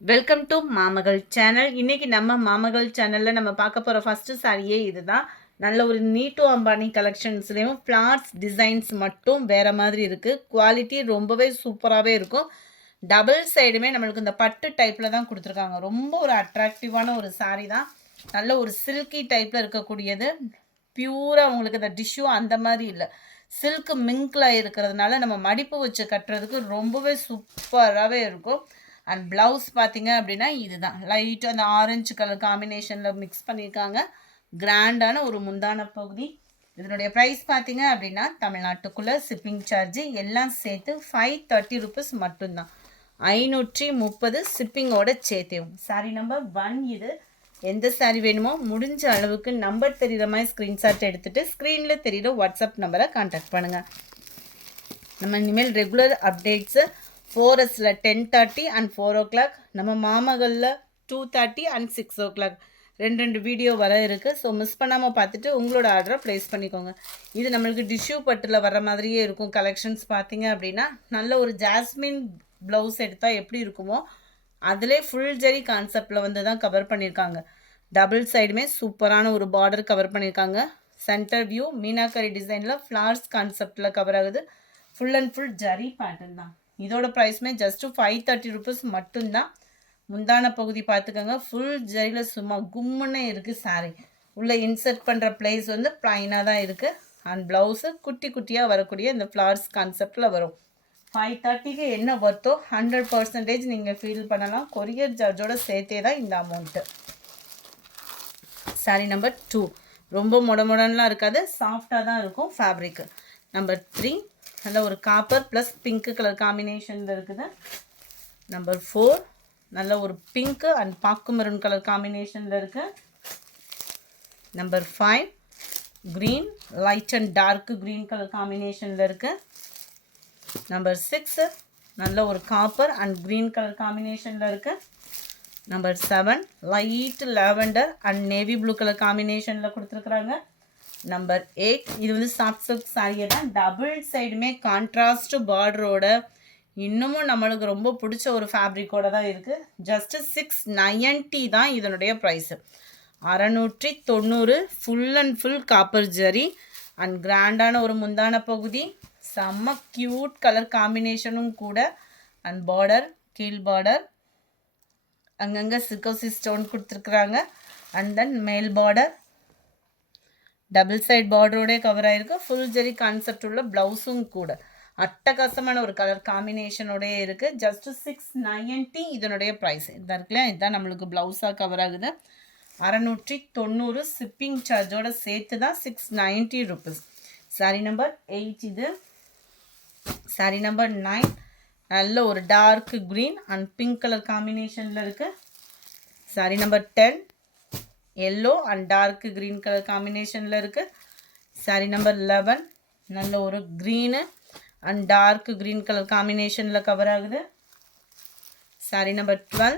Welcome to மாமகள் channel. இன்னைக்கு நம்ம மாமகள் சேனலில் நம்ம பார்க்க போகிற ஃபஸ்ட்டு சாரியே இதுதான். நல்ல ஒரு நீட்டு அம்பானி கலெக்ஷன்ஸ்லேயும் ஃப்ளார்ஸ் டிசைன்ஸ் மட்டும் வேறு மாதிரி இருக்குது. குவாலிட்டி ரொம்பவே சூப்பராகவே இருக்கும். டபுள் சைடுமே நம்மளுக்கு இந்த பட்டு டைப்பில் தான் கொடுத்துருக்காங்க. ரொம்ப ஒரு அட்ராக்டிவான ஒரு சாரீ தான். நல்ல ஒரு சில்கி டைப்பில் இருக்கக்கூடியது. பியூராக உங்களுக்கு இந்த டிஷ்யூ அந்த மாதிரி இல்லை, சில்க் மிங்கில் இருக்கிறதுனால நம்ம மடிப்பு வச்சு கட்டுறதுக்கு ரொம்பவே சூப்பராகவே இருக்கும். அண்ட் ப்ளவுஸ் பார்த்தீங்க அப்படின்னா இதுதான் லைட் அந்த ஆரஞ்சு கலர் காம்பினேஷனில் மிக்ஸ் பண்ணியிருக்காங்க. கிராண்டான ஒரு முந்தான பகுதி. இதனுடைய ப்ரைஸ் பார்த்தீங்க அப்படின்னா தமிழ்நாட்டுக்குள்ளே ஷிப்பிங் சார்ஜு எல்லாம் சேர்த்து 530 ருபீஸ் மட்டும்தான். 530 ஷிப்பிங்கோட சேர்த்தேவும். சாரி நம்பர் 1 இது. எந்த சாரி வேணுமோ முடிஞ்ச அளவுக்கு நம்பர் தெரிகிற மாதிரி ஸ்க்ரீன்ஷாட் எடுத்துகிட்டு ஸ்க்ரீனில் தெரிகிற வாட்ஸ்அப் நம்பரை கான்டாக்ட் பண்ணுங்கள். நம்ம இனிமேல் ரெகுலர் அப்டேட்ஸு 4Sல 10:30 அண்ட் 4 o'clock, நம்ம மாமகளில் 2:30 அண்ட் 6 o'clock ரெண்டு வீடியோ வர இருக்குது. ஸோ மிஸ் பண்ணாமல் பார்த்துட்டு உங்களோட ஆர்டரை ப்ளேஸ் பண்ணிக்கோங்க. இது நம்மளுக்கு டிஷ்யூ பட்டில் வர மாதிரியே இருக்கும். கலெக்ஷன்ஸ் பார்த்தீங்க அப்படின்னா நல்ல ஒரு ஜாஸ்மின் ப்ளவுஸ் எடுத்தால் எப்படி இருக்குமோ அதிலே ஃபுல் ஜெரி கான்செப்டில் வந்து தான் கவர் பண்ணியிருக்காங்க. டபுள் சைடுமே சூப்பரான ஒரு பார்டர் கவர் பண்ணியிருக்காங்க. சென்டர் வியூ மீனாக்கரி டிசைனில் ஃப்ளார்ஸ் கான்செப்டில் கவர் ஆகுது. Full and full zari pattern தான். இதோட ப்ரைஸுமே ஜஸ்ட்டு 530 ருபீஸ் மட்டும்தான். முந்தான பகுதி பார்த்துக்கோங்க, ஃபுல் ஜரியில் சும்மா கும்முன்னே இருக்குது சாரீ. உள்ளே இன்சர்ட் பண்ணுற பிளேஸ் வந்து ப்ளைனாக தான் இருக்குது. அண்ட் ப்ளவுஸு குட்டி குட்டியாக வரக்கூடிய இந்த ஃப்ளார்ஸ் கான்செப்டில் வரும். 530க்கு என்ன வர்த்தோ 100% நீங்கள் ஃபீல் பண்ணலாம். கொரியர் சார்ஜோட சேர்த்தே தான் இந்த அமௌண்ட்டு. சாரீ நம்பர் 2 ரொம்ப மொடலாம் இருக்காது, சாஃப்டாக தான் இருக்கும் ஃபேப்ரிக்கு. நம்பர் 3 நல்ல ஒரு காப்பர் ப்ளஸ் பிங்க் கலர் காம்பினேஷனில் இருக்குது. நம்பர் 4 நல்ல ஒரு பிங்க்கு அண்ட் பாக்கு மெரூன் கலர் காம்பினேஷனில் இருக்குது. Number 5 green light and dark green colour காம்பினேஷனில் இருக்குது. நம்பர் 6 நல்ல ஒரு காப்பர் அண்ட் க்ரீன் கலர் காம்பினேஷனில் இருக்குது. Number 7 light lavender and navy blue colour காம்பினேஷனில் கொடுத்துருக்குறாங்க. நம்பர் 8 இது வந்து சாஃப்ட் சில்க் சாரியை தான். டபுள் சைடுமே கான்ட்ராஸ்ட் பார்டரோட இன்னமும் நம்மளுக்கு ரொம்ப பிடிச்ச ஒரு ஃபேப்ரிக்கோடு தான் இருக்குது. ஜஸ்ட்டு 690 தான் இதனுடைய price. 690 full and full copper zari and கிராண்டான ஒரு முந்தான பகுதி. செம்ம க்யூட் கலர் காம்பினேஷனும் கூட. அண்ட் பார்டர் கீழ் பார்டர் அங்கங்கே சிக்கோசி ஸ்டோன் கொடுத்துருக்குறாங்க. அண்ட் தென் மேல் பார்டர் டபுள் சைட் பார்டரோடே கவர் ஆகிருக்கு. ஃபுல் ஜெரி கான்செப்ட் உள்ள ப்ளவுஸும் கூட அட்டகாசமான ஒரு கலர் காம்பினேஷனோடய இருக்குது. ஜஸ்ட்டு 690 இதனுடைய ப்ரைஸ். இதாக இருக்குல்ல, இதுதான் நம்மளுக்கு ப்ளவுஸாக கவர் ஆகுது. 690 ஷிப்பிங் சார்ஜோட சேர்த்து தான் 690 ருபீஸ். சாரி நம்பர் 8 இது. சாரி நம்பர் 9 நல்ல ஒரு dark green and pink colour காம்பினேஷனில் இருக்குது. Sari number 10 yellow and dark green colour காம்பினேஷனில் இருக்குது. சாரி நம்பர் 11 நல்ல ஒரு green and dark green colour காம்பினேஷனில் கவர் ஆகுது. Sari number 12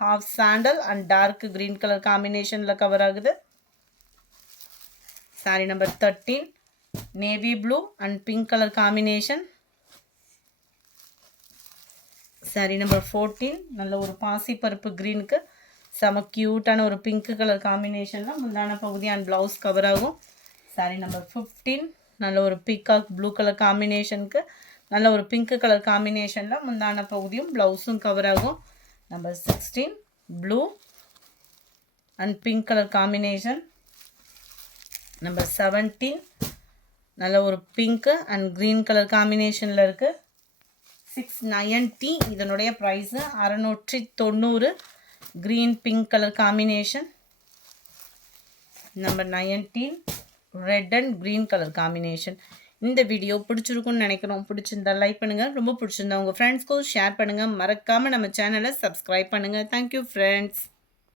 half sandal and dark green colour காம்பினேஷனில் கவர் ஆகுது. Sari number 13 navy blue and pink colour combination. Sari number 14 நல்ல ஒரு பாசி பருப்பு க்ரீனுக்கு செம க்யூட்டான ஒரு பிங்க் கலர் காம்பினேஷனில் முந்தான பகுதி அண்ட் ப்ளவுஸ் கவர் ஆகும். சாரி நம்பர் 15 நல்ல ஒரு பீகாக் ப்ளூ கலர் காம்பினேஷனுக்கு நல்ல ஒரு பிங்க் கலர் காம்பினேஷனில் முந்தான பகுதியும் ப்ளவுஸும் கவர் ஆகும். Number 16 blue and pink colour combination. Number 17 நல்ல ஒரு பிங்க்கு அண்ட் க்ரீன் கலர் காம்பினேஷனில் இருக்குது. 690 இதனுடைய price. 690 green pink color combination. Number 19 red and green color combination. இந்த வீடியோ பிடிச்சிருக்கும்னு நினைக்கிறோம். பிடிச்சிருந்தா லைக் பண்ணுங்க, ரொம்ப பிடிச்சிருந்தா உங்க ஃப்ரெண்ட்ஸ்க்கு ஷேர் பண்ணுங்க. மறக்காம நம்ம சேனலை சப்ஸ்கிரைப் பண்ணுங்க. Thank you friends.